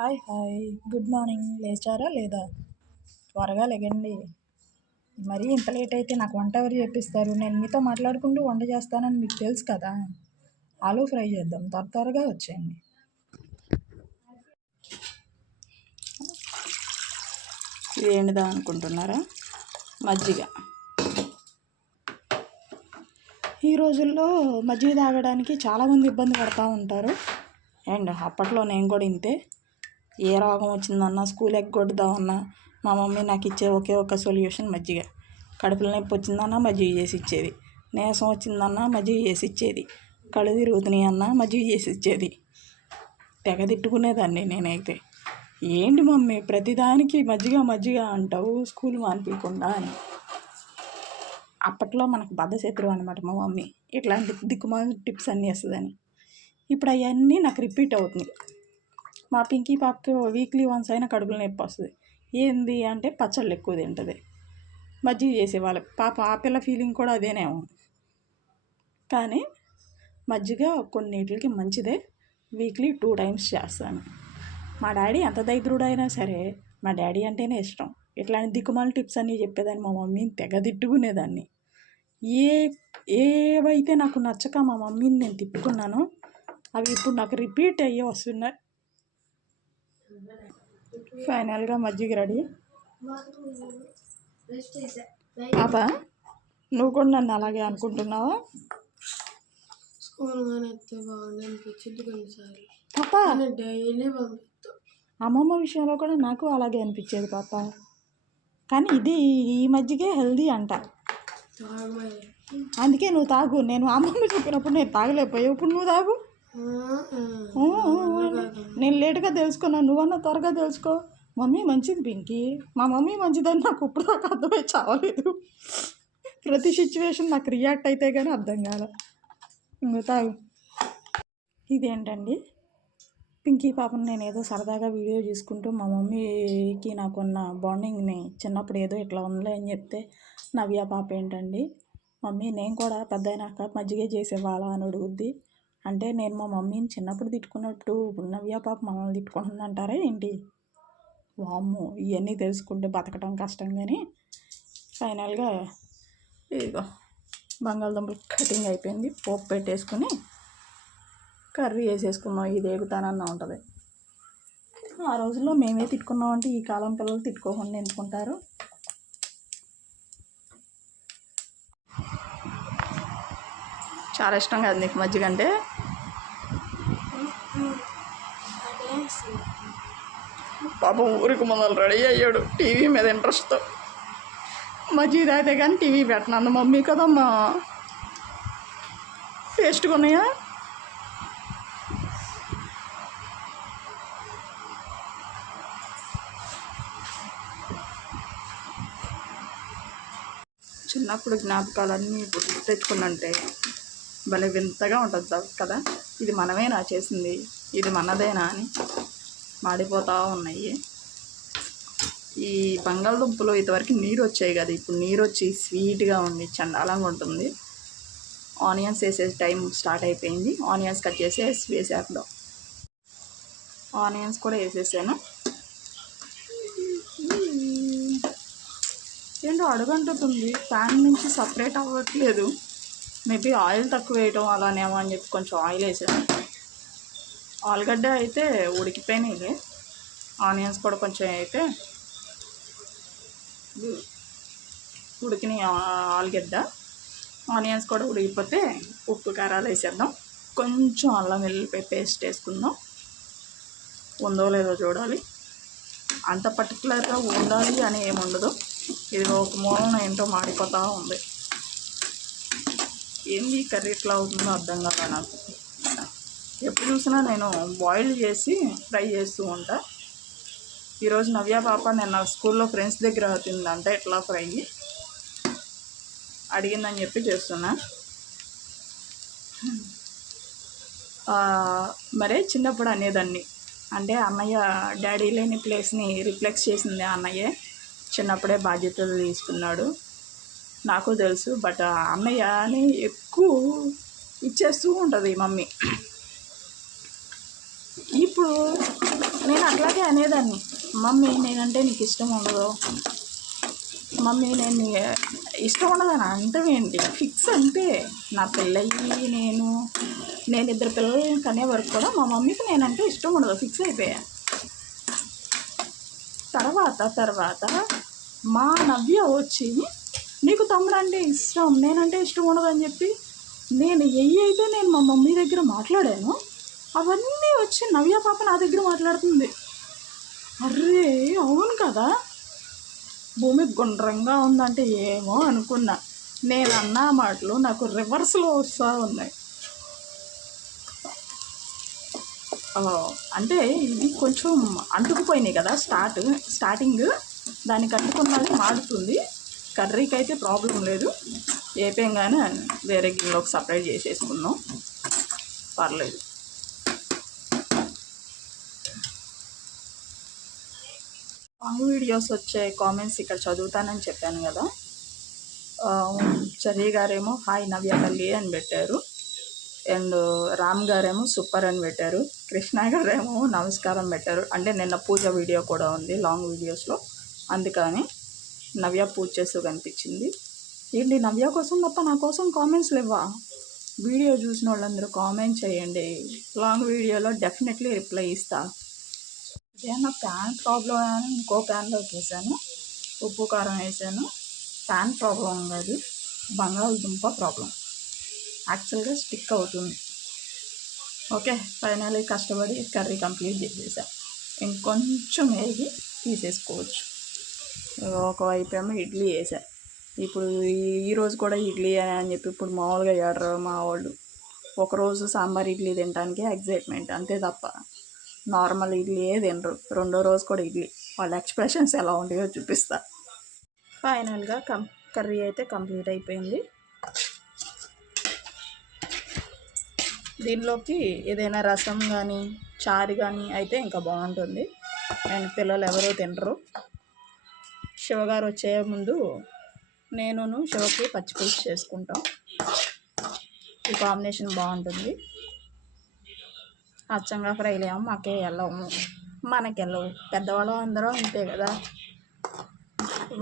Hi hi good morning. లేచారా లేదా? త్వరగా లెగండి. మరీ ఇంత లేట్ అయితే నాకు వంట ఎవరు చేపిస్తారు? నేను మీతో మాట్లాడుకుంటూ వంట చేస్తానని మీకు తెలుసు కదా. ఆలూ ఫ్రై చేద్దాం, త్వరగా వచ్చేయండి. ఇది ఏంటిదా అనుకుంటున్నారా? మజ్జిగ. ఈ రోజుల్లో మజ్జిగ తాగడానికి చాలామంది ఇబ్బంది పడుతూ ఉంటారు. అండ్ అప్పట్లో నేను కూడా ఇంతే. ఏ రోగం వచ్చిందన్నా, స్కూల్ ఎగ్గొడదామన్నా మా మమ్మీ నాకు ఇచ్చే ఒకే ఒక సొల్యూషన్ మజ్జిగ. కడుపులో నొప్పి వచ్చిందన్నా మజ్జిగ చేసి ఇచ్చేది, నీరసం వచ్చిందన్నా మజ్జిగ చేసి ఇచ్చేది, కళ్ళు తిరుగుతున్నాయి అన్నా మజ్జిగ చేసి ఇచ్చేది. తెగ తిట్టుకునేదాన్ని నేనైతే. ఏంటి మమ్మీ ప్రతిదానికి మజ్జిగ అంటావు స్కూల్ మానిపించకుండా అని. అప్పట్లో మనకు బద్ధశత్రువు అనమాట మా మమ్మీ. ఇట్లాంటి దిక్కుమాల టిప్స్ అన్నీ వేస్తుందని. ఇప్పుడు అవన్నీ నాకు రిపీట్ అవుతుంది. మా పింకీ పాపకి వీక్లీ వన్స్ అయినా కడుపులో నొప్పి వస్తుంది. ఏంది అంటే పచ్చళ్ళు ఎక్కువ తింటుంది, మజ్జిగ చేసేవాళ్ళు. పాప ఆ పిల్ల ఫీలింగ్ కూడా అదేనేమో. కానీ మజ్జిగ కొన్నిటికి మంచిదే. వీక్లీ 2 times చేస్తాను. మా డాడీ ఎంత దరిద్రుడైనా సరే మా డాడీ అంటేనే ఇష్టం. ఇట్లాంటి దిక్కుమాల టిప్స్ అన్నీ చెప్పేదాన్ని మా మమ్మీని తెగ తిట్టుకునేదాన్ని. ఏవైతే నాకు నచ్చక మా మమ్మీని నేను తిట్టుకున్నానో అవి ఇప్పుడు నాకు రిపీట్ అయ్యి వస్తున్నాయి. ఫైనల్గా మజ్జిగ రెడీ. పాప నువ్వు కూడా నన్ను అలాగే అనుకుంటున్నావా? పాప అమ్మమ్మ విషయంలో కూడా నాకు అలాగే అనిపించేది పాప. కానీ ఈ మజ్జిగే హెల్దీ అంట, అందుకే నువ్వు తాగు. నేను అమ్మమ్మ చెప్పినప్పుడు నేను తాగలేకపోయావు, ఇప్పుడు నువ్వు తాగు. నేను లేటుగా తెలుసుకున్నాను, నువ్వన్నా త్వరగా తెలుసుకో. మమ్మీ మంచిది పింకీ, మా మమ్మీ మంచిదని నాకు ఇప్పుడు దాకా అర్థమై చావలేదు. ప్రతి సిచ్యువేషన్ నాకు రియాక్ట్ అయితే కానీ అర్థం కాల. ఇంకో తాగు. ఇదేంటండి, పింకీ పాపను నేను ఏదో సరదాగా వీడియో చేసుకుంటూ మా మమ్మీకి నాకున్న బాండింగ్ని చిన్నప్పుడు ఏదో ఇట్లా ఉందిలే అని చెప్తే, నవ్య పాప ఏంటండి, మమ్మీ నేను కూడా పెద్ద అయినాక మజ్జిగే చేసేవాళ్ళ అని అడుగుద్ది. అంటే నేను మా మమ్మీని చిన్నప్పుడు తిట్టుకున్నట్టు ఇప్పుడు నవ్య పాప మనల్ని తిట్టుకుంటుంది అంటారా ఏంటి? వామ్మో, ఇవన్నీ తెలుసుకుంటే బతకటం కష్టం. కానీ ఫైనల్గా ఇదిగో బంగాళదుంప కటింగ్ అయిపోయింది. పోపు పెట్టేసుకుని కర్రీ వేసేసుకున్నాం. ఇది ఎగుతానన్నా ఉంటుంది. ఆ రోజుల్లో మేమే తిట్టుకున్నామంటే ఈ కాలం పిల్లలు తిట్టుకోకుండా ఎందుకుంటారు? చాలా ఇష్టం కదా నీకు మజ్జిగ అంటే? పాపం ఊరికి మొదలు రెడీ అయ్యాడు టీవీ మీద ఇంట్రెస్ట్తో. మజ్జిగ తాగితే కానీ టీవీ పెట్టను మమ్మీ కదమ్మా. టేస్ట్గా ఉన్నాయా? చిన్నప్పుడు జ్ఞాపకాలన్నీ ఇప్పుడు తెచ్చుకున్నంటే భలే వింతగా ఉంటుంది కదా. ఇది మనమేనా చేసింది, ఇది మనదేనా అని మాడిపోతూ ఉన్నాయి. ఈ బంగాళదుంపలో ఇంతవరకు నీరు వచ్చాయి కదా, ఇప్పుడు నీరు వచ్చి స్వీట్గా ఉంది, చండాలంగా ఉంటుంది. ఆనియన్స్ వేసే టైం స్టార్ట్ అయిపోయింది. ఆనియన్స్ కట్ చేసి వేసేద్దాం. ఆనియన్స్ కూడా వేసేసాను. ఏంటో అడుగంటుతుంది, ప్యాన్ నుంచి సపరేట్ అవ్వట్లేదు. మేబీ ఆయిల్ తక్కువ వేయటం అలానేమో అని చెప్పి కొంచెం ఆయిల్ వేసాను. ఆలుగడ్డ అయితే ఉడికిపోయినాయి. ఆనియన్స్ కూడా కొంచెం అయితే ఉడికినాయి. ఆలుగడ్డ ఆనియన్స్ కూడా ఉడికిపోతే ఉప్పు కారాలు వేసేద్దాం. కొంచెం అల్లం వెల్లుల్లిపాయ పేస్ట్ వేసుకుందాం. ఉందో లేదో చూడాలి. అంత పర్టికులర్గా ఉండాలి అని ఏముండదు. ఇది ఒక మూలన ఏంటో మాడిపోతూ ఉంది. ఏంది కర్రీ ఇట్లా అవుతుందో అర్థం కాదా నాకు. ఎప్పుడు చూసినా నేను బాయిల్ చేసి ఫ్రై చేస్తూ ఉంటా. ఈరోజు నవ్య పాప నేను స్కూల్లో ఫ్రెండ్స్ దగ్గర తిందంటే ఎట్లా ఫ్రై అడిగిందని చెప్పి చేస్తున్నా. మరే చిన్నప్పుడు అనేదాన్ని, అంటే అన్నయ్య డాడీ లేని ప్లేస్ని రిఫ్లెక్స్ చేసింది అన్నయ్యే. చిన్నప్పుడే బాధ్యతలు తీసుకున్నాడు, నాకు తెలుసు. బట్ అన్నయ్య అని ఎక్కువ ఇచ్చేస్తూ ఉంటుంది మమ్మీ. ఇప్పుడు నేను అట్లాగే అనేదాన్ని, మమ్మీ నేనంటే నీకు ఇష్టం ఉండదు, మమ్మీ నేను ఇష్టం ఉండదని అంటే ఏంటి, ఫిక్స్ అంటే నా పెళ్ళయ్యి నేను ఇద్దరు పిల్లల్ని కనే వరకు కూడా మా మమ్మీకి నేనంటే ఇష్టం ఉండదు, ఫిక్స్ అయిపోయా. తర్వాత మా నవ్య వచ్చి నీకు తమ్ముడు అంటే ఇష్టం, నేనంటే ఇష్టం ఉండదు అని చెప్పి నేను అయితే నేను మా మమ్మీ దగ్గర మాట్లాడాను, అవన్నీ వచ్చి నవ్య పాప నా దగ్గర మాట్లాడుతుంది. అర్రే అవును కదా, భూమి గుండ్రంగా ఉందంటే ఏమో అనుకున్నా. నేను అన్న మాటలు నాకు రివర్స్లో వస్తూ ఉన్నాయి. అంటే ఇది కొంచెం అంటుకుపోయినాయి కదా, స్టార్టింగ్ దానికి అంటుకున్నది మాడుతుంది. కర్రీకి అయితే ప్రాబ్లం లేదు, ఏపంగానే వేరే గిన్నెలోకి సపరేట్ చేసేసుకున్నాం, పర్లేదు. లాంగ్ వీడియోస్ వచ్చే కామెంట్స్ ఇక్కడ చదువుతానని చెప్పాను కదా. చర్య గారేమో హాయ్ నవ్య తల్లి అని పెట్టారు, అండ్ రామ్ గారేమో సూపర్ అని పెట్టారు, కృష్ణ గారేమో నమస్కారం పెట్టారు. అంటే నిన్న పూజ వీడియో కూడా ఉంది లాంగ్ వీడియోస్లో, అందుకని నవ్య పూజ చేస్తూ కనిపించింది. ఏంటి నవ్య కోసం తప్ప నా కోసం కామెంట్స్ లేవా? వీడియో చూసిన వాళ్ళందరూ కామెంట్ చేయండి, లాంగ్ వీడియోలో డెఫినెట్లీ రిప్లై ఇస్తా. ఇదే నా ప్యాన్ ప్రాబ్లం అని ఇంకో ప్యాన్లోకి వేసాను, ఉప్పు కారం వేసాను. ప్యాన్ ప్రాబ్లం కాదు, బంగాళదుంప ప్రాబ్లం. యాక్చువల్గా స్టిక్ అవుతుంది. ఓకే, ఫైనల్లీ కష్టపడి కర్రీ కంప్లీట్ చేసేసా. ఇంకొంచెం వేగి తీసేసుకోవచ్చు. ఒకవైపు ఏమో ఇడ్లీ వేసా. ఇప్పుడు ఈరోజు కూడా ఇడ్లీ అని చెప్పి ఇప్పుడు మామూలుగా ఏడరు మా వాళ్ళు. ఒకరోజు సాంబార్ ఇడ్లీ తినడానికి ఎగ్జైట్మెంట్, అంతే తప్ప నార్మల్ ఇడ్లీయే తినరు. రెండో రోజు కూడా ఇడ్లీ. వాళ్ళ ఎక్స్ప్రెషన్స్ ఎలా ఉంటాయో చూపిస్తా. ఫైనల్గా కర్రీ అయితే కంప్లీట్ అయిపోయింది. దీనిలోకి ఏదైనా రసం కానీ చారు కానీ అయితే ఇంకా బాగుంటుంది. అండ్ పిల్లలు ఎవరో తినరు. శివగారు వచ్చే ముందు నేను శివకి పచ్చిపులుసు చేసుకుంటాం. ఈ కాంబినేషన్ బాగుంటుంది. అచ్చంగా ఫ్రైలు ఏమో మాకే వెళ్ళము, మనకి వెళ్ళవు. పెద్దవాళ్ళు అందరూ అంతే కదా,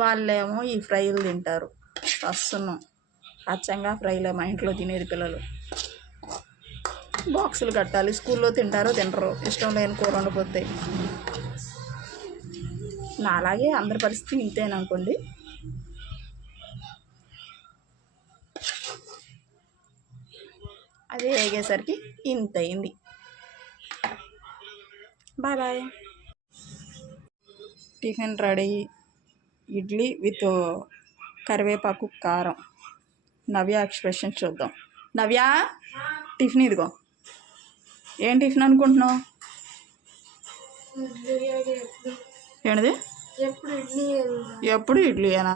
వాళ్ళేమో ఈ ఫ్రైలు తింటారు. అస్సలు అచ్చంగా ఫ్రైలే మా ఇంట్లో తినేది. పిల్లలు బాక్సులు కట్టాలి, స్కూల్లో తింటారో తినరు, ఇష్టం లేని కూర వండిపోతే. నా అలాగే అందరి పరిస్థితి ఇంతేననుకోండి. అది వేగేసరికి ఇంత అయింది. Bye bye. Tiffin ready. Idli with కరివేపాకు కారం. నవ్య ఎక్స్ప్రెషన్ చూద్దాం. నవ్య టిఫిన్ ఇదిగో. ఏం టిఫిన్ అనుకుంటున్నావు? ఏంటిది? ఎప్పుడు ఇడ్లీయేనా?